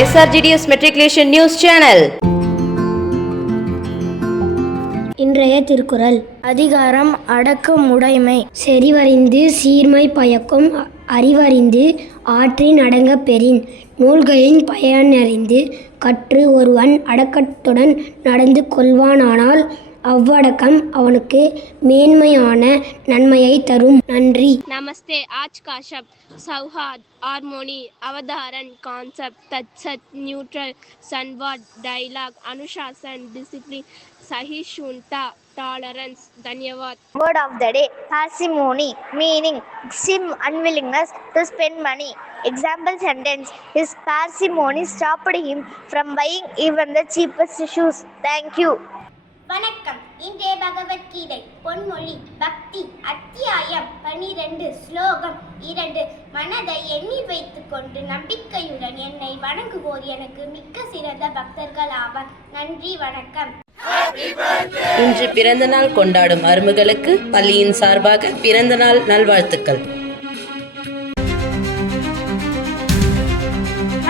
SRGDS Matriculation News Channel. இன்றைய திருக்குறள். அதிகாரம் அடக்கமுடைமை. செறிவறிந்து சீர்மை பயக்கும் அறிவறிந்து ஆற்றின் அடங்கப் பெறின். நூல்களின் பயனறிந்து கற்று ஒருவன் அடக்கத்துடன் நடந்து கொள்வானானால் அவ்வடக்கம் அவனுக்கு மேன்மையான நன்மையை தரும். நன்றி. नमस्ते। आज का शब्द सौहार्द, हारमोनी, अवधारण, कॉन्सेप्ट, तत्सत, न्यूट्रल, संवाद, डायलॉग, अनुशासन, डिसिप्लिन, सहिष्णुता, टॉलरेंस। धन्यवाद। Word of the day: parsimony, meaning extreme unwillingness to spend money. Example sentence: his parsimony stopped him from buying even the cheapest shoes. Thank you. வணக்கம். இன்றைய பகவத்கீதை பொன்மொழி. பக்தி அத்தியாயம் 12 ஸ்லோகம் 2. மனதை எண்ணி வைத்துக் கொண்டு நம்பிக்கையுடன் என்னை வணங்குவோர் எனக்கு மிக்க சிறந்த பக்தர்கள் ஆவர். நன்றி, வணக்கம். இன்று பிறந்தநாள் கொண்டாடும் அருமகளுக்கு பள்ளியின் சார்பாக பிறந்தநாள் நல்வாழ்த்துக்கள்.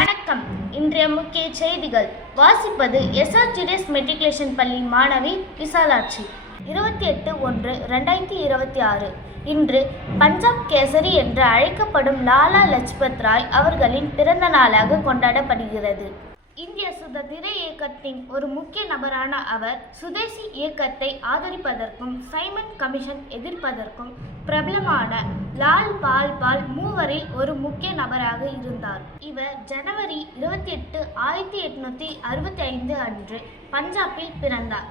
வணக்கம். இன்றைய முக்கிய செய்திகள் வாசிப்பது SRGDS மெட்ரிகுலேஷன் பள்ளி மாணவி விசாலாட்சி. 28/1/2026 இன்று பஞ்சாப் கேசரி என்று அழைக்கப்படும் லாலா லஜ்பத் ராய் அவர்களின் பிறந்த நாளாக கொண்டாடப்படுகிறது. இந்திய சுதந்திர இயக்கத்தின் ஒரு முக்கிய நபரான அவர் சுதேசி இயக்கத்தை ஆதரிப்பதற்கும் சைமன் கமிஷன் எதிர்ப்பதற்கும் பிரபலமான லால் பால் மூவரில் ஒரு முக்கிய நபராக இருந்தார். இவர் ஜனவரி 28, 1865 அன்று பஞ்சாபில் பிறந்தார்.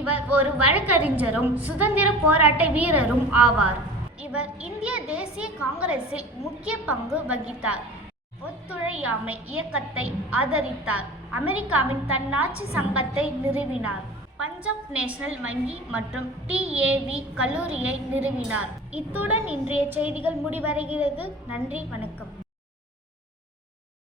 இவர் ஒரு வழக்கறிஞரும் சுதந்திர போராட்ட வீரரும் ஆவார். இவர் இந்திய தேசிய காங்கிரஸில் முக்கிய பங்கு வகித்தார். ஒத்துழையாமை இயக்கத்தை ஆதரித்தார். அமெரிக்காவின் தன்னாட்சி சங்கத்தை நிறுவினார். பஞ்சாப் நேஷனல் வங்கி மற்றும் TAV கல்லூரியை நிறுவினார். இத்துடன் இன்றைய செய்திகள் முடிவடைகிறது. நன்றி, வணக்கம்.